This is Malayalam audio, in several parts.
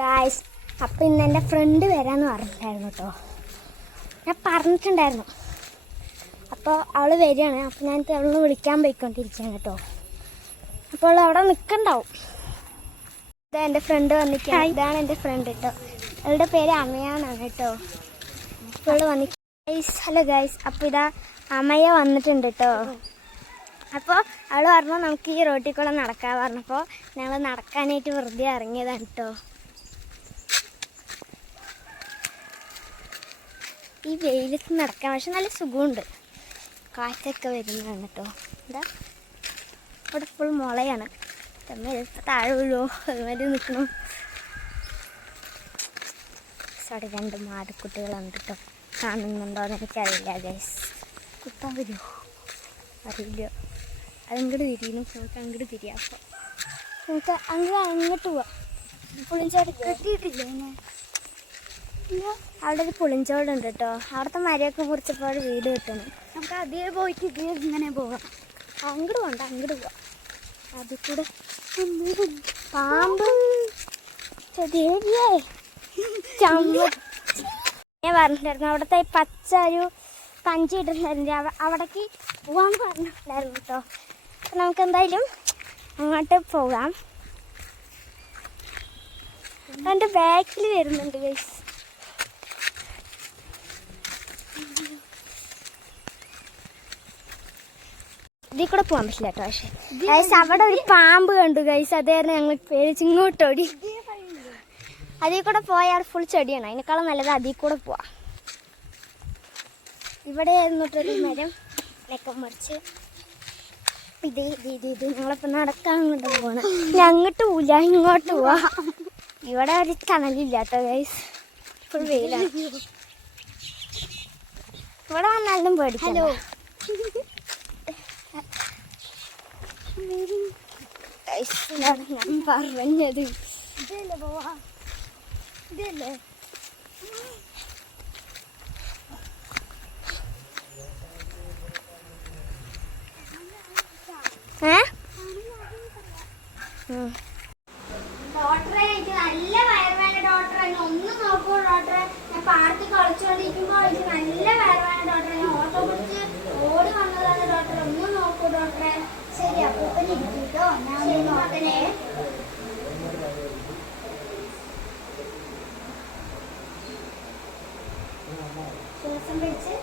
ഗായ്സ്, അപ്പം ഇന്ന് എൻ്റെ ഫ്രണ്ട് വരാമെന്ന് പറഞ്ഞിട്ടുണ്ടായിരുന്നു കേട്ടോ. ഞാൻ പറഞ്ഞിട്ടുണ്ടായിരുന്നു. അപ്പോൾ അവൾ വരികയാണ്. അപ്പോൾ ഞാൻ അവളെ വിളിക്കാൻ പോയിക്കൊണ്ടിരിക്കുകയാണ് കേട്ടോ. അപ്പോൾ അവൾ അവിടെ നിൽക്കണ്ടാവും. ഇതാ എൻ്റെ ഫ്രണ്ട് വന്നിരിക്കുക. ഇതാണ് എൻ്റെ ഫ്രണ്ട് കേട്ടോ. അവളുടെ പേര് അമയാന്നാണ് കേട്ടോ. അപ്പോൾ അവൾ വന്നിരിക്കുക. Guys, hello guys. അപ്പോൾ ഇതാ അമയ വന്നിട്ടുണ്ട് കേട്ടോ. അപ്പോൾ അവൾ പറഞ്ഞു നമുക്ക് ഈ റോട്ടിൽ കൂടെ നടക്കാൻ പറഞ്ഞപ്പോൾ ഞങ്ങൾ നടക്കാനായിട്ട് വെറുതെ ഇറങ്ങിയതാണ് കേട്ടോ. ഈ വെയിലത്ത് നടക്കാൻ പക്ഷെ നല്ല സുഖമുണ്ട്, കാറ്റൊക്കെ വരുന്നതാണ് കേട്ടോ. എന്താ ഇവിടെ ഫുൾ മുളയാണ്. താഴെ വീഴുമോ അതുമാതിരി നിൽക്കണം. സോറി, 2 മാടക്കുട്ടികളുണ്ട് കേട്ടോ. കാണുന്നുണ്ടോയെന്ന് എനിക്കറിയില്ല ഗൈസ്. കുത്താൻ വരുമോ അറിയില്ല. അതങ്ങോട്ട് തിരിയുന്നു. നമുക്ക് അങ്ങോട്ട് തിരിയാം. അപ്പോൾ നമുക്ക് അങ്ങോട്ട് പോവാം. പുളിഞ്ചോട് കെട്ടിയിട്ടില്ലേ ഞാൻ? അവിടെ ഒരു പുളിഞ്ചോടുണ്ട് കേട്ടോ. അവിടുത്തെ മരമൊക്കെ മുറിച്ചപ്പോൾ വീട് കിട്ടണം. നമുക്ക് അതേ പോയിട്ട് ഇതേ ഇങ്ങനെ പോവാം. അങ്ങോട്ട് പോകണ്ട, അങ്ങോട്ട് പോവാം. അതിൽ കൂടെ പാമ്പ് ഞാൻ പറഞ്ഞിട്ടുണ്ടായിരുന്നു. അവിടുത്തെ പച്ച ഒരു പഞ്ചി ഇട്ടിട്ടുണ്ടായിരുന്നു. അവിടേക്ക് പോവാൻ പറഞ്ഞിട്ടുണ്ടായിരുന്നു കേട്ടോ. അപ്പം നമുക്ക് എന്തായാലും അങ്ങോട്ട് പോകാം. എൻ്റെ ബാക്കിൽ വരുന്നുണ്ട് ഗൈസ്. ഇതിൽ കൂടെ പോകാൻ പറ്റില്ല കേട്ടോ. പക്ഷേ ഗൈസ് അവിടെ ഒരു പാമ്പ് കണ്ടു ഗൈസ്. അതായിരുന്നു ഞങ്ങൾ പേടിച്ച് ഇങ്ങോട്ടോടി. അതിൽ കൂടെ പോയാൽ ഫുൾ ചെടിയാണ്. അതിനേക്കാളും നല്ലത് അതിൽ കൂടെ പോവാം. ഇവിടെ ആയിരുന്നിട്ടൊരു മരം ഒക്കെ മറിച്ച് ഇത് ഞങ്ങളിപ്പോൾ നടക്കാൻ അങ്ങോട്ട് പോകണം. ഞാൻ അങ്ങോട്ട് പോവില്ല, ഇങ്ങോട്ട് പോവാ. ഇവിടെ ഒരു തണലില്ല കേട്ടോ ഗൈസ്. ഫുൾ വെയിലാണ്. ഇവിടെ വന്നാലും പേടിക്കല്ലോ. ഞാൻ പറഞ്ഞത് ഇതല്ലേ പോവാ, ഇതല്ലേ ഡോക്ടറെ, എനിക്ക് നല്ല വയറുവേന ഡോക്ടറെ. ഒന്ന് നോക്കൂ ഡോക്ടറെ. ഞാൻ പാർട്ടി കളിച്ചുകൊണ്ടിരിക്കുമ്പോൾ എനിക്ക് നല്ല വയറുവേന ഡോക്ടറെ. ഞാൻ ഓട്ടോ പിടിച്ച് ഓടി വന്നതാണ് ഡോക്ടറെ. ഒന്ന് നോക്കൂ ഡോക്ടറെ. ശരി, അപ്പൂപ്പൻ ഇരിക്കട്ടോ. ഞാൻ നോക്കണേ. ശ്വാസം പിടിച്ച്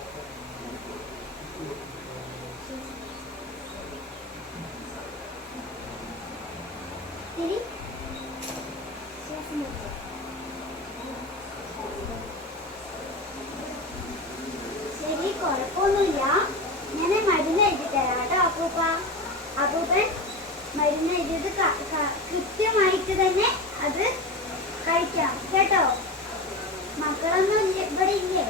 ശരി, ശ്വാസം പിടിച്ച് ശരി, കുഴപ്പമൊന്നുമില്ല. ഞാൻ മരുന്ന് എഴുതി തരാം കേട്ടോ അപ്പൂപ്പ. അപ്പൂപ്പൻ മരുന്ന് എഴുതിയത് കൃത്യമായിട്ട് തന്നെ അത് കഴിക്കാം കേട്ടോ. മക്കളൊന്നും ഇവിടെ ഇല്ലേ?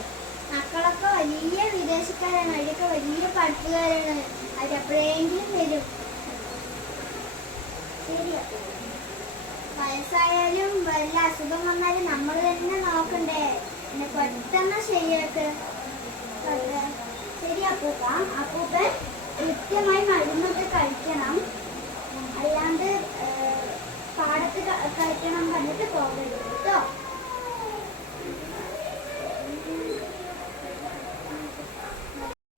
മക്കളൊക്കെ വലിയ വിദേശക്കാരാണ്. അവരൊക്കെ വലിയ പഠിപ്പുകാരാണ്. അവരെപ്പോഴെങ്കിലും വരും. ശരിയാ, വയസ്സായാലും വല്ല അസുഖം വന്നാലും നമ്മൾ തന്നെ നോക്കണ്ടേ. പിന്നെ പെട്ടെന്ന് ശരിയാക്ക്. ശരി അപ്പൂപ്പ. അപ്പൂപ്പൻ കൃത്യമായി മരുന്നൊക്കെ കഴിക്കണം. അല്ലാണ്ട് പാടത്ത് കഴിക്കണം പറഞ്ഞിട്ട് പോകരുത് കേട്ടോ.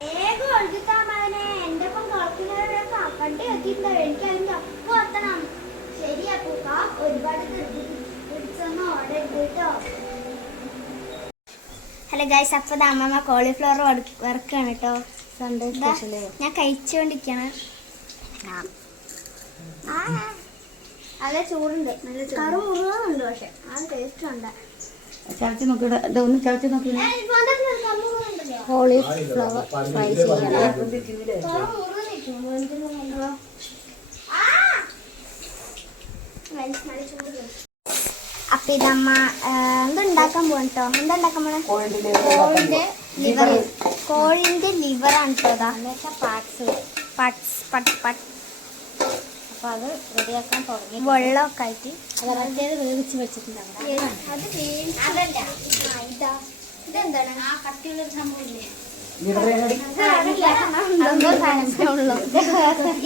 വേഗം ഒഴുകിത്താൻ മകനെ. എൻ്റെ ഒപ്പം കളിക്കുന്നവരൊക്കെ പണ്ടി എത്തിയിട്ടുണ്ടോ? എനിക്ക് അതിൻ്റെ ഒപ്പം എത്തണം. ശരി അപ്പൂപ്പ, ഒരുപാട് പിടിച്ചൊന്നും ഓടരുത് കേട്ടോ. ഹലോ ഗൈസ്, അപ്പോൾ അമ്മമ്മ കോളിഫ്ലവർ വറുക്കാണ് കേട്ടോ. ഞാൻ കഴിച്ചുകൊണ്ടിരിക്കണം. നല്ല ചൂടുണ്ട്, നല്ല കറു മുറുകുന്നുണ്ട്. പക്ഷെ ആ ടേസ്റ്റ് ഉണ്ട്. കോളിഫ്ലവർ ഫ്രൈ ചെയ്യണം. അപ്പൊ ഇതമ്മ എന്തുണ്ടാക്കാൻ പോവാ കേട്ടോ. എന്താ ഉണ്ടാക്കാൻ പോണേ? കോഴിന്റെ ലിവറാണ് കേട്ടോ. അപ്പൊ അത് റെഡിയാക്കാൻ തുടങ്ങി. വെള്ളമൊക്കെ ആയിട്ട് അതേത് വേവിച്ച് വെച്ചിട്ടുണ്ടാവും. ഇതെന്താണ് ആ കട്ടിയുള്ള സംഭവമില്ലേ?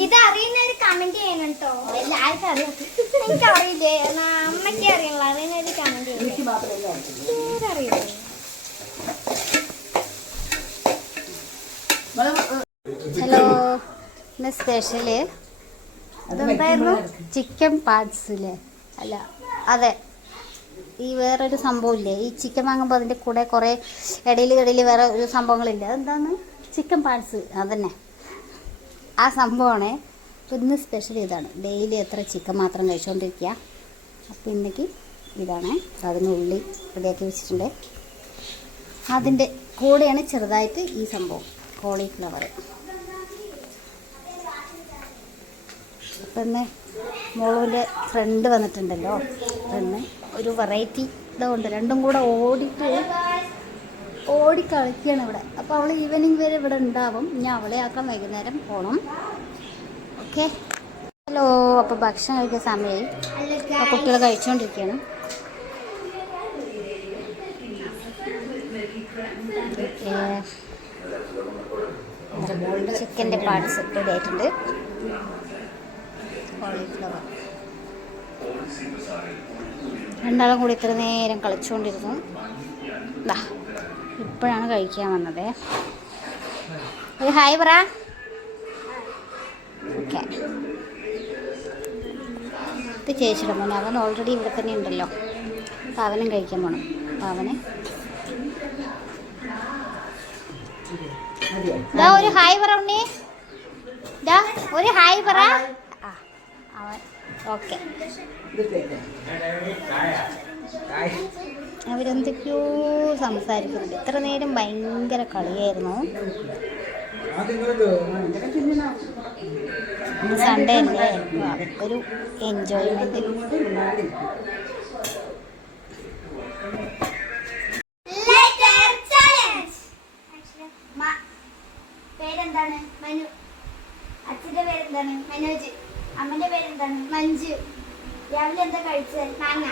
ഇത് അറിയുന്നൊരു കമന്റ് ചെയ്യണം കേട്ടോ. എല്ലാവർക്കും അറിയാം. എനിക്കറിയില്ലേ, അമ്മയ്ക്ക് അറിയണല്ലോ. അറിയുന്നൊരു കമന്റ് ഹലോ, ഇന്ന് സ്പെഷ്യല് അതെന്തായിരുന്നു? ചിക്കൻ പാർട്സില്ലേ? അല്ല, അതെ, ഈ വേറൊരു സംഭവമില്ലേ, ഈ ചിക്കൻ വാങ്ങുമ്പോൾ അതിൻ്റെ കൂടെ കുറേ ഇടയിൽ വേറെ ഒരു സംഭവങ്ങളില്ലേ, അതെന്താണ്? ചിക്കൻ പാർട്സ്, അതന്നെ ആ സംഭവമാണ്. അപ്പോൾ ഇന്ന് സ്പെഷ്യൽ ഇതാണ്. ഡെയിലി എത്ര ചിക്കൻ മാത്രം കഴിച്ചുകൊണ്ടിരിക്കുക. അപ്പോൾ ഇന്നേക്ക് ഇതാണ്. അതിന് ഉള്ളി റെഡിയാക്കി വെച്ചിട്ടുണ്ട്. അതിൻ്റെ കൂടെയാണ് ചെറുതായിട്ട് ഈ സംഭവം, കോളിഫ്ലവർ. അപ്പം ഇന്ന് മോളുവിൻ്റെ ഫ്രണ്ട് വന്നിട്ടുണ്ടല്ലോ, ഇന്ന് ഒരു വെറൈറ്റി ഇതുകൊണ്ട് രണ്ടും കൂടെ ഓടിക്കളിക്കുകയാണ് ഇവിടെ. അപ്പോൾ അവൾ ഈവനിങ് വരെ ഇവിടെ ഉണ്ടാവും. ഞാൻ അവളെ ആക്കാൻ വൈകുന്നേരം പോകണം. ഓക്കെ. ഹലോ, അപ്പോൾ ഭക്ഷണം കഴിക്കാൻ സമയമായി. അപ്പോൾ കുട്ടികൾ കഴിച്ചുകൊണ്ടിരിക്കുകയാണ്. ചിക്കൻ്റെ പാർട്സ് റെഡി ആയിട്ടുണ്ട്. കോളിഫ്ലവർ രണ്ടാളും കൂടി ഇത്ര നേരം കളിച്ചുകൊണ്ടിരുന്നു. ഇപ്പോഴാണ് കഴിക്കാൻ വന്നത്. ഒരു ഹായ് പറ. ഓക്കെ. ഇത് ചേച്ചിയുടെ മോനെ, അവൻ ഓൾറെഡി ഇവിടെ തന്നെ ഉണ്ടല്ലോ. അപ്പം അവനും കഴിക്കാൻ പോകണം. അപ്പം അവന് ഇതാ ഒരു ഹായ് പറ ഉണ്ണി. ഇതാ ഒരു ഹായ് പറ. അവൻ ഓക്കെ. അവരെന്തൊക്കെയോ സംസാരിക്കുന്നുണ്ട്. ഇത്ര നേരം ഭയങ്കര കളിയായിരുന്നു. ഇന്ന് സൺഡേ അല്ലേ, അവർക്കൊരു എൻജോയ്മെന്റ്. പേരെന്താണ്? മനു. അച്ഛൻ്റെ പേരെന്താണ്? മനോജ്. അമ്മൻ്റെ പേരെന്താണ്? മഞ്ജു. രാവിലെ എന്താ കഴിച്ചത്? മാങ്ങ.